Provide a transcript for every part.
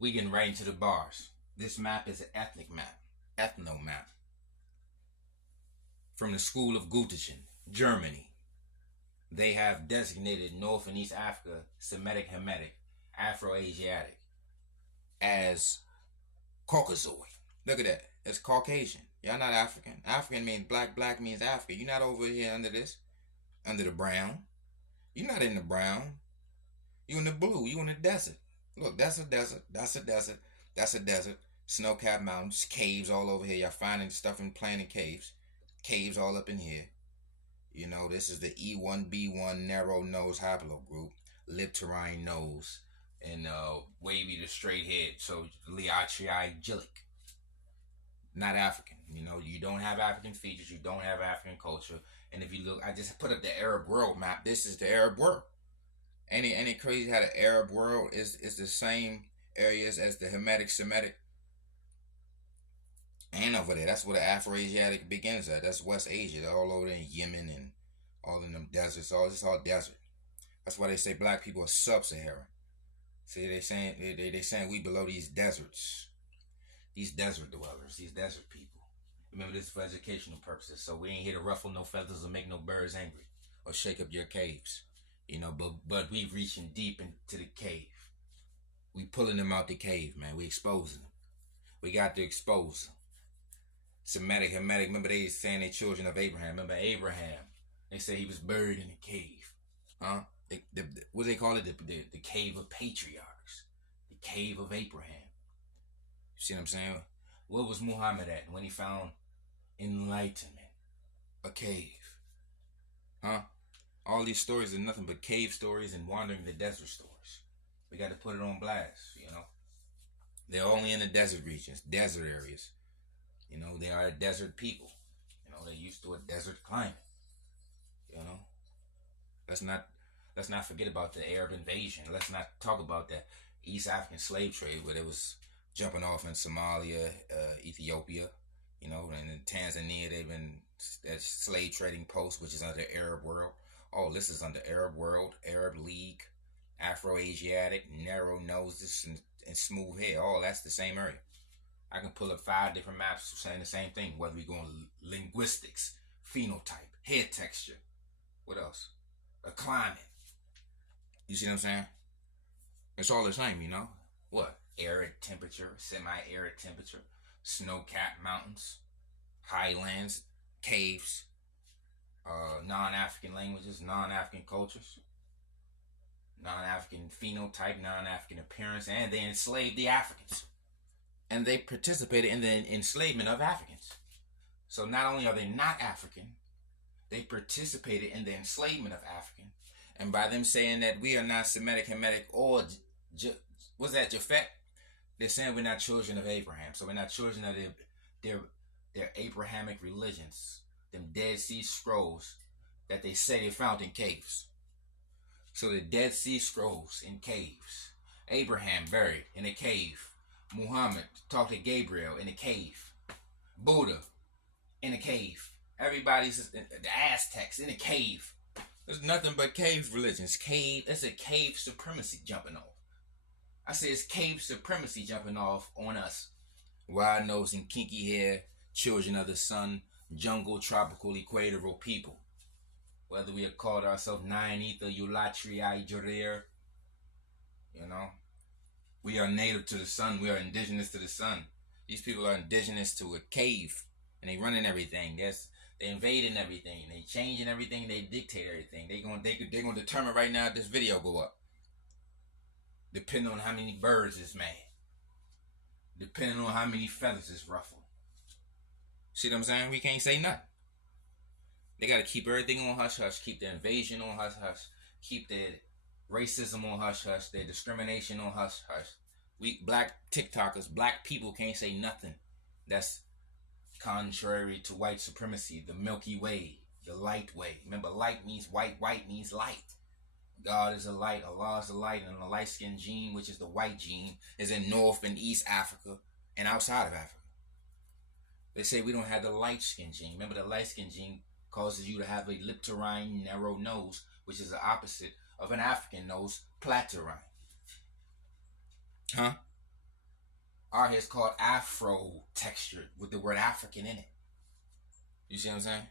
We getting right into the bars. This map is an ethnic map, ethno map, from the school of Göttingen, Germany. They have designated North and East Africa, Semitic, Hamitic, Afro-asiatic as Caucasoid. Look at that. It's Caucasian. Y'all not African. African means black. Black means Africa. You're not over here under this, under the brown. You're not in the brown. You in the blue. You in the desert. Look, that's a desert. That's a desert. That's a desert. Snow-capped mountains, caves all over here. Y'all finding stuff in planting caves. Caves all up in here. You know, this is the E1B1 narrow nose haplogroup, lip-terine nose, and wavy to straight head. So Liatriigilic, not African. You know, you don't have African features. You don't have African culture. And if you look, I just put up the Arab world map. This is the Arab world. Ain't it crazy how the Arab world is the same areas as the Hamitic Semitic and over there? That's where the Afro-asiatic begins at. That's West Asia. They're all over there in Yemen and all in them deserts. It's all desert. That's why they say black people are sub-Saharan. See, they saying we below these deserts, these desert dwellers, these desert people. Remember, this is for educational purposes. So we ain't here to ruffle no feathers or make no birds angry or shake up your caves. You know, but we reaching deep into the cave. We pulling them out the cave, man. We exposing them. We got to expose them. Semitic, Hamitic. Remember they saying they children of Abraham. Remember Abraham? They say he was buried in a cave. Huh? What do they call it? The cave of patriarchs. The cave of Abraham. You see what I'm saying? What was Muhammad at when he found enlightenment? A cave. Huh? All these stories are nothing but cave stories and wandering the desert stories. We got to put it on blast, you know. They're only in the desert regions, desert areas. You know, they are a desert people. You know, they're used to a desert climate. You know, let's not forget about the Arab invasion. Let's not talk about that East African slave trade where they was jumping off in Somalia, Ethiopia. You know, and in Tanzania they've been that slave trading post, which is under Arab world. Oh, this is under Arab world, Arab League, Afro-asiatic, narrow noses and smooth hair. Oh, that's the same area. I can pull up 5 different maps saying the same thing, whether we go on linguistics, phenotype, hair texture. What else? A climate. You see what I'm saying? It's all the same, you know? What? Arid temperature, semi-arid temperature, snow-capped mountains, highlands, caves, non-African languages, non-African cultures, non-African phenotype, non-African appearance, and they enslaved the Africans. And they participated in the enslavement of Africans. So not only are they not African, they participated in the enslavement of African. And by them saying that we are not Semitic, Hamitic, or what's that, Japhet? They're saying we're not children of Abraham. So we're not children of their Abrahamic religions, them Dead Sea Scrolls that they say they found in caves. So the Dead Sea Scrolls in caves. Abraham buried in a cave. Muhammad talked to Gabriel in a cave. Buddha in a cave. Everybody's the Aztecs in a cave. There's nothing but cave religions. Cave. That's a cave supremacy jumping off. I say it's cave supremacy jumping off on us. Wide nose and kinky hair, children of the sun, jungle, tropical, equatorial people. Whether we have called ourselves Nine Ether, Ulatri, Jurir, you know, we are native to the sun. We are indigenous to the sun. These people are indigenous to a cave, and they running everything. They invading everything. They changing everything. They dictate everything. They gonna determine right now if this video go up. Depending on how many birds is mad. Depending on how many feathers is ruffled. See what I'm saying? We can't say nothing. They gotta keep everything on hush hush. Keep the invasion on hush hush. Keep the racism on hush hush. The discrimination on hush hush. We black TikTokers, black people can't say nothing that's contrary to white supremacy, the Milky Way, the light way. Remember, light means white, white means light. God is a light, Allah is a light, and the light-skinned gene, which is the white gene, is in North and East Africa and outside of Africa. They say we don't have the light-skinned gene. Remember, the light-skinned gene causes you to have a lip-terine narrow nose, which is the opposite of an African nose, plat-terine. Huh? Our hair is called Afro textured with the word African in it. You see what I'm saying?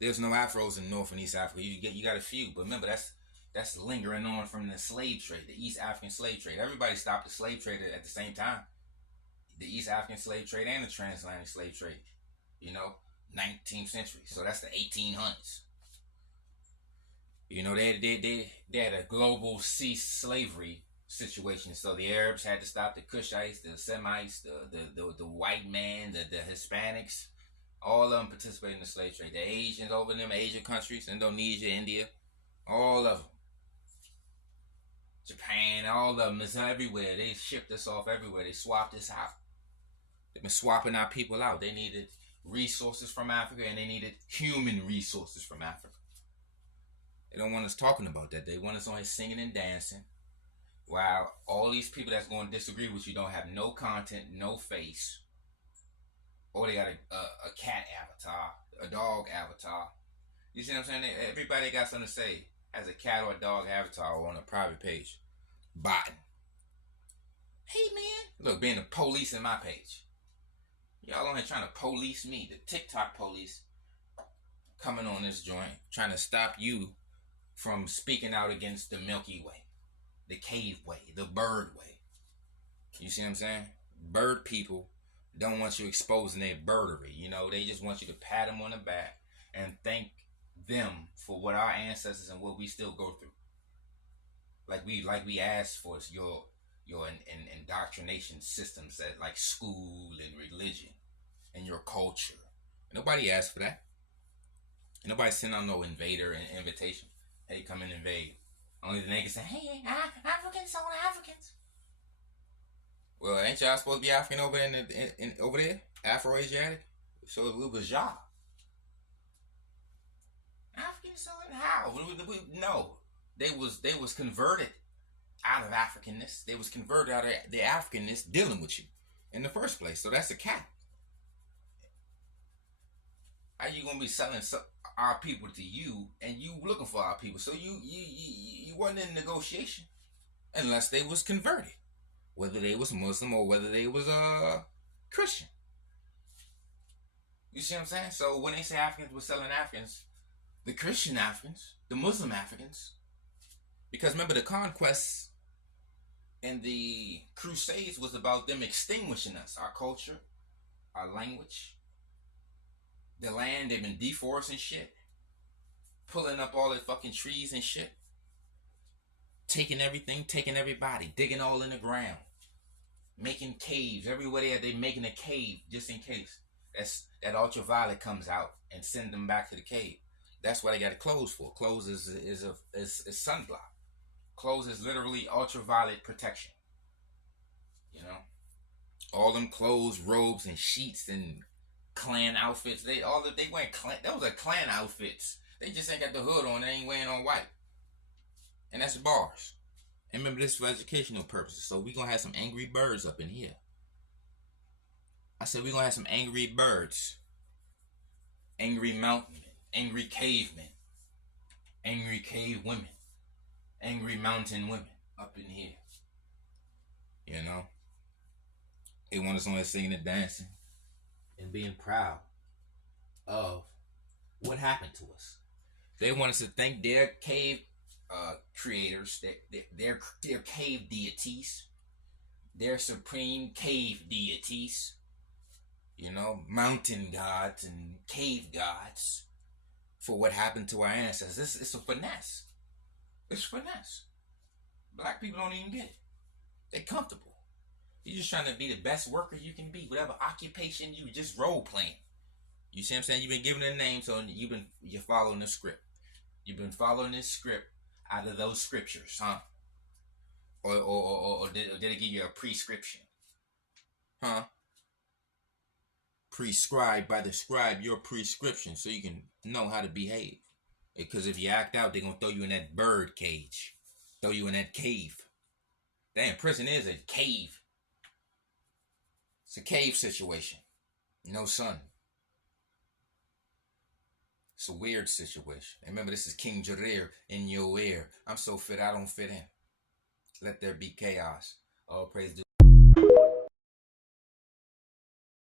There's no afros in North and East Africa. You got a few, but remember that's lingering on from the slave trade, the East African slave trade. Everybody stopped the slave trade at the same time. The East African slave trade and the transatlantic slave trade. 19th century. So that's the 1800s. They had a global cease slavery situation. So the Arabs had to stop the Cushites, the Semites, the white man, the Hispanics. All of them participated in the slave trade. The Asians over in them Asian countries, Indonesia, India, all of them. Japan, all of them is everywhere. They shipped us off everywhere. They swapped us out. They've been swapping our people out. They needed resources from Africa and they needed human resources from Africa. They don't want us talking about that. They want us on here singing and dancing while all these people that's going to disagree with you don't have no content, no face. Or they got a cat avatar, a dog avatar. You see what I'm saying? Everybody got something to say as a cat or a dog avatar or on a private page. Botting. Hey man, look, being the police in my page. Y'all on here trying to police me, the TikTok police coming on this joint, trying to stop you from speaking out against the Milky Way, the cave way, the bird way. You see what I'm saying? Bird people don't want you exposing their birdery. They just want you to pat them on the back and thank them for what our ancestors and what we still go through. Like we asked for your indoctrination systems at like school and religion and your culture. Nobody asked for that. Nobody sent out no invader invitation. Hey, come and invade. Only the niggas say, hey, Africans on Africans. Well, ain't y'all supposed to be African over over there? Afro-asiatic? So it was y'all. Africans on how? No. They was converted out of Africanness. They was converted out of the Africanness dealing with you in the first place. So that's a cat. How you gonna be selling our people to you and you looking for our people? So you wasn't in negotiation unless they was converted, whether they was Muslim or whether they was Christian. You see what I'm saying? So when they say Africans were selling Africans, the Christian Africans, the Muslim Africans, because remember the conquests and the Crusades was about them extinguishing us, our culture, our language, the land. They've been deforesting shit, pulling up all the fucking trees and shit, taking everything, taking everybody, digging all in the ground, making caves everywhere. They making a cave just in case that ultraviolet comes out and send them back to the cave. That's why they got clothes for. Clothes is sunblock. Clothes is literally ultraviolet protection. All them clothes, robes, and sheets and clan outfits. They wearing clan. Those are clan outfits. They just ain't got the hood on. They ain't wearing on white. And that's bars. And remember, this for educational purposes. So we gonna have some angry birds up in here. I said we gonna have some angry birds, angry mountain men, angry cavemen, angry cave women, angry mountain women up in here. They want us on there singing and dancing and being proud of what happened to us. They want us to thank their cave creators, their cave deities, their supreme cave deities, mountain gods and cave gods for what happened to our ancestors. It's a finesse. It's finesse. Black people don't even get it. They're comfortable. You're just trying to be the best worker you can be, whatever occupation you just role playing. You see what I'm saying? You've been given a name, so you're following the script. You've been following this script out of those scriptures, huh? Or did it give you a prescription? Huh? Prescribed by the scribe your prescription so you can know how to behave. Because if you act out, they're going to throw you in that bird cage. Throw you in that cave. Damn, prison is a cave. It's a cave situation. No sun. It's a weird situation. And remember, this is King Jarir in your ear. I'm so fit, I don't fit in. Let there be chaos. All praise to